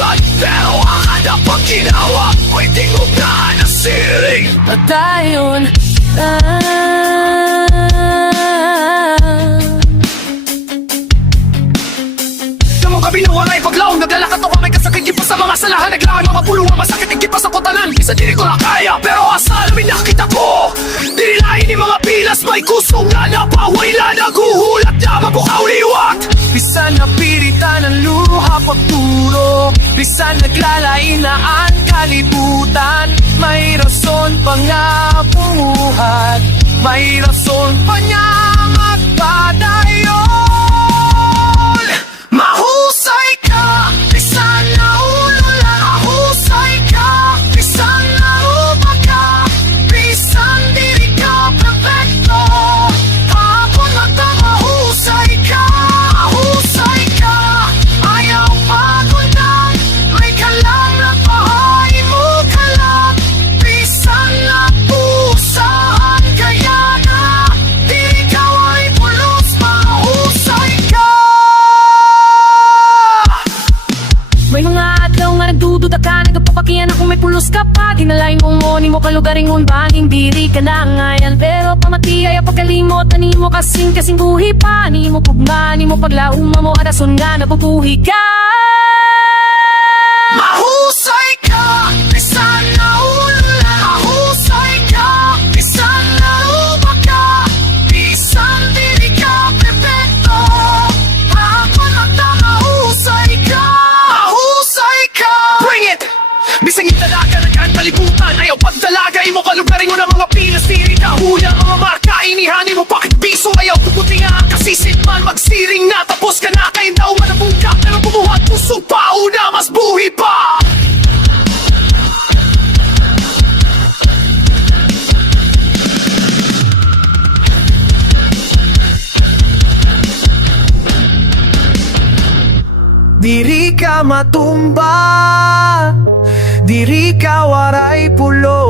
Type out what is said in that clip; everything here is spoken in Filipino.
sugat. Pero ang hanap ang ginawa, pwedeng unahan ang siring. Patayon Damong gabi na waray paglaong, naglalakad o kamay kasakit. Gipa sa mga salahan, naglaan mga puluhan, masakit. Gipa sa kotanan, isa di ko na kaya. Pero asalamin nakita ko, dinilain ni mga pilas. May kusong na napaway na naguhulat na mabukaw liwat. bisan napiritan ng luha pagturo, bisan naglalain na ang kalibutan. May rason pa nga bumuhat, may rason pa niya magpadayon. Mahusay ka, bisan na ulo lang. Mahusay ka, bisan na upa ka. Bisan diri ka perfecto, hapon mata mahusay ka. Mahusay ka, ayaw pagundan. May kalang na pahay mo kalang. Bisan na pusahan kaya na, di ikaw ay pulos. Mahusay ka. May mga adlaw nga nagdududa ka, nagpapakiyan ako may pulos ka pa. Tinalain mong mo, ni mo kalugaring unbanging diri ka na ngayon. Pero pamati ay pagkalimot, ani mo kasing buhi pa. Ni mo pugma, ni mo paglauma mo, adason nga nabubuhi ka. Mahusay ka, bisan na ulo lang. Mahusay ka, bisan na upa ka. Bisan dili ka perfecto, hapon mata mahusay ka. Mahusay ka, bring it! Bisang italaga na kan palibutan, ayaw pagdalagay mo kalugaring mo ng mga pilas. Diri ka hula ang mga marka, inihani mo bakit biso. Ayaw puputi nga ang kasisit man, magsiring na. Tapos ka na kayo daw manabungka, pero bumuhat puso pa una, mas buhi pa. Diri ka matumba, diri ka waray pulo.